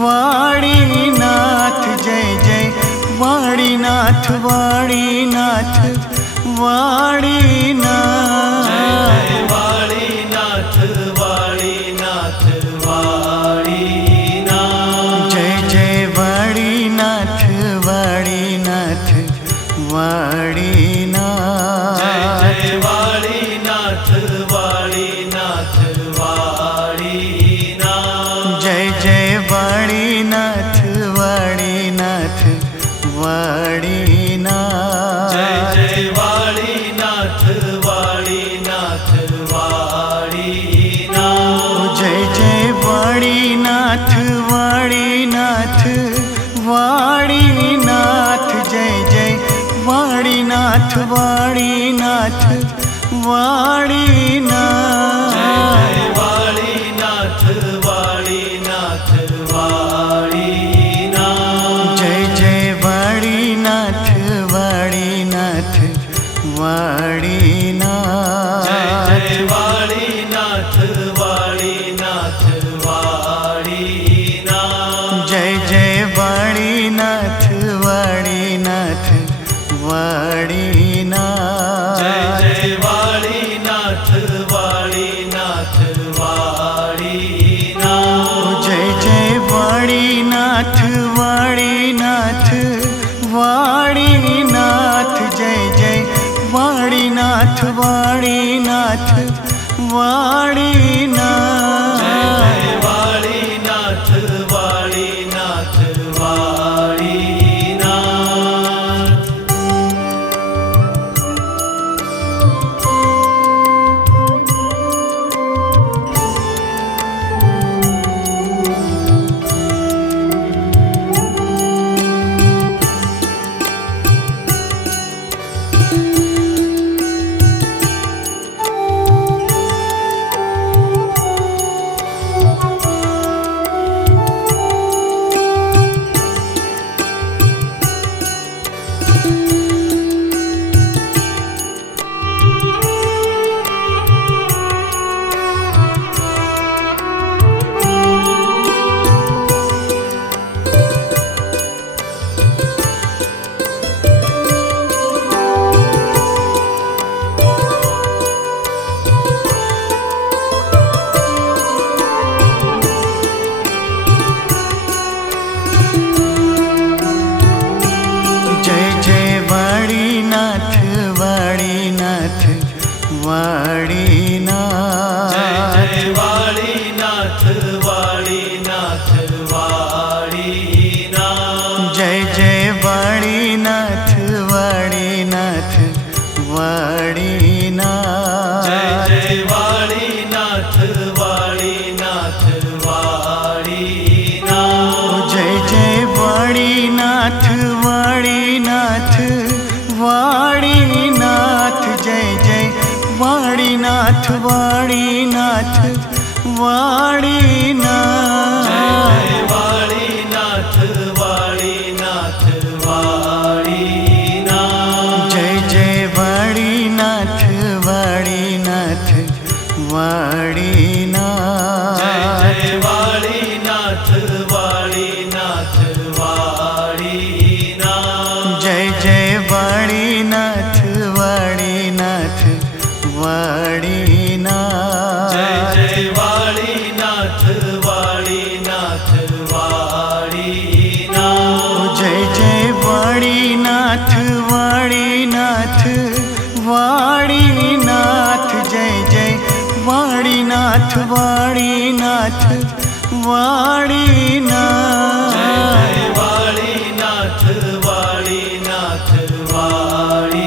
Vaninath Jai Jai Vaninath Vaninath Vaninath Vaninath Vaninath Vaninath Jai Jai Vaninath Vaninath Vaninath Jai Vaninath Vaninath Vaninath Jai Jai Vaninath Vaninath Vaninath Jai Jai Vaninath Vaninath Vaninath Jai Jai Vaninath Vaninath Vaninath Jai Jai Vaninath Vaninath Vaninath Jai Vaninath Vaninath Vaninath Jai Jai Vaninath Vaninath Vaninath Jai Jai Vaninath Vaninath Vaninath Jai Jai Vaninath Vaninath Vaninath Jai Jai Vaninath Vaninath Vaninath Jai Jai Vaninath Vaninath Vaninath Jai Jai Vaninath Vaninath Vaninath Jai Vaninath Vaninath Vaninath Jai Jai Vaninath Vaninath Vaninath Jai Jai Vaninath Vaninath Vaninath Jai Jai Vaninath Vaninath Vaninath Jai Jai Vaninath Vaninath Vaninath Jai Jai Vaninath Vaninath Vaninath Jai Jai Vaninath Vaninath Vaninath Jai Vaninath Vaninath Vaninath Jai Jai Vaninath Vaninath Vaninath Jai Jai Vaninath Vaninath Vaninath Jai Jai Vaninath Vaninath Vaninath Jai Jai Vaninath Vaninath Vaninath Jai Jai Vaninath Vaninath Vaninath Jai Jai Vaninath Vaninath Vaninath Jai Vaninath Vaninath Vaninath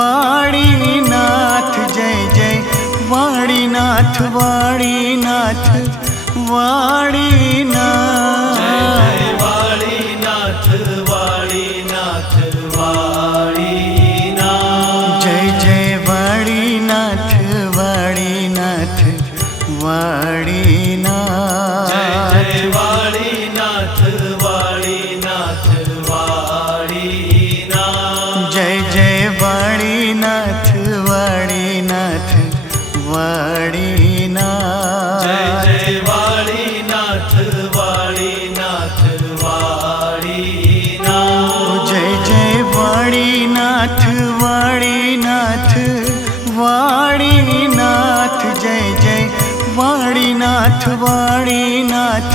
Vaninath Jai Jai Vaninath Vaninath Vaninath Jai Vaninath Vaninath Vaninath Jai Jai Vaninath Vaninath Vaninath Jai Vaninath Vaninath Vaninath Jai Jai Vaninath Vaninath Vaninath Jai Jai Vaninath Vaninath Vaninath Jai Jai Vaninath Vaninath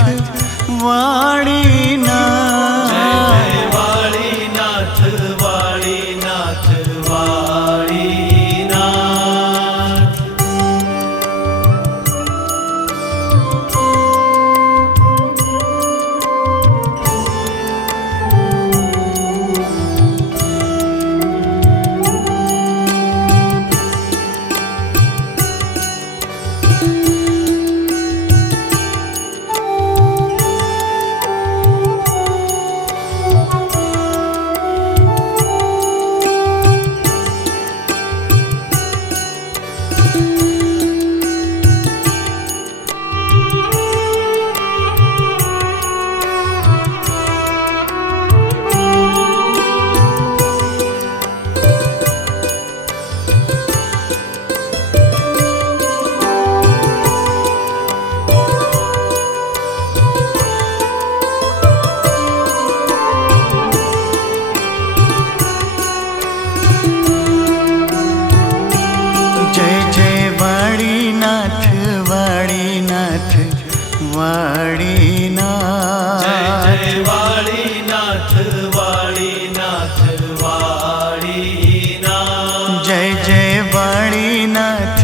Vaninath Jai Jai Vaninath Vaninath Vaninath Jai Vaninath Vaninath Vaninath Jai Jai Vaninath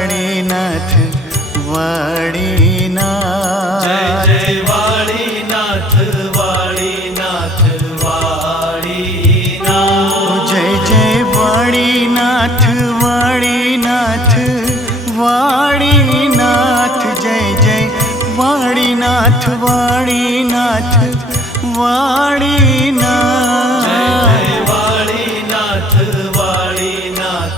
Vaninath Vaninath Jai Jai Vaninath Vaninath Vaninath Jai Jai Vaninath Vaninath Vaninath Jai Jai Vaninath Vaninath Vaninath Jai Jai Vaninath Vaninath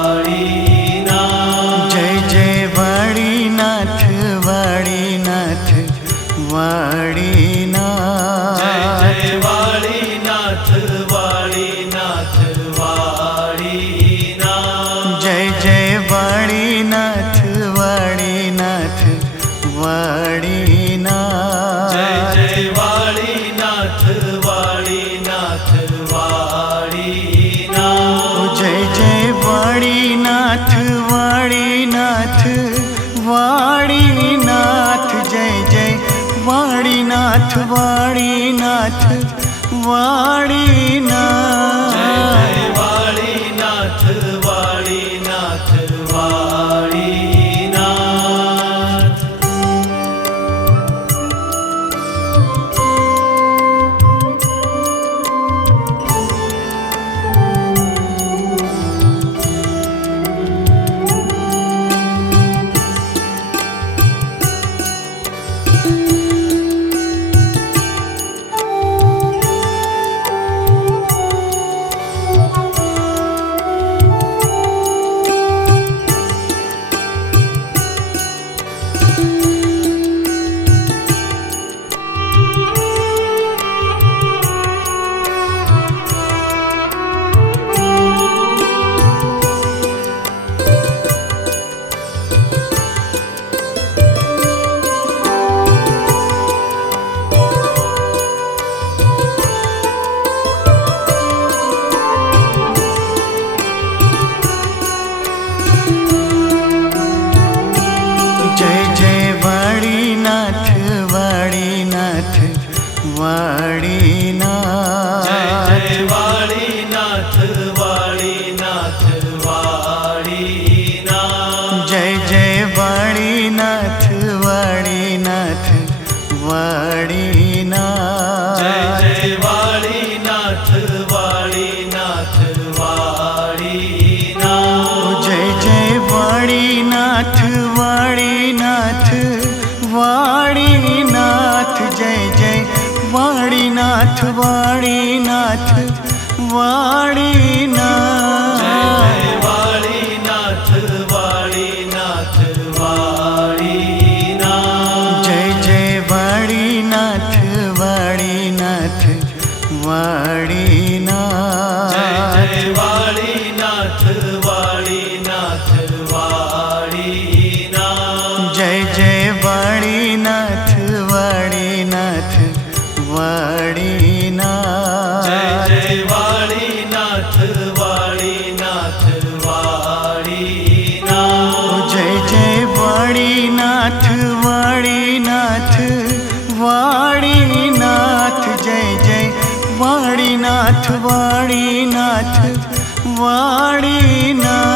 Vaninath Jai Jai Vaninath Vaninath Vaninath Jai Vaninath Vaninath Vaninath Jai Jai Vaninath Vaninath Vaninath Jai Jai Vaninath Vaninath Vaninath Jai Jai Vaninath Vaninath Vaninath Jai Jai Vaninath Vaninath Vaninath Jai Jai Vaninath Vaninath Vaninath Jai Jai Vaninath Vaninath Vaninath Jai Vaninath Vaninath Vaninath Vaninath Jai Jai Vaninath Vaninath Vaninath Vadinath Vadinath Vadinath Jay Valinath Valinath Valinath Jay Jay Vadinath Vadinath Vadinath Jay Jay Valinath Valinath Valinath Jay Jay Vadinath Vadinath Vadinath Jay Jay Valinath Valinath Valinath Jay Jay Vadinath Vadinath Vadinath Jay Jay Vadinath Vadinath Vadinath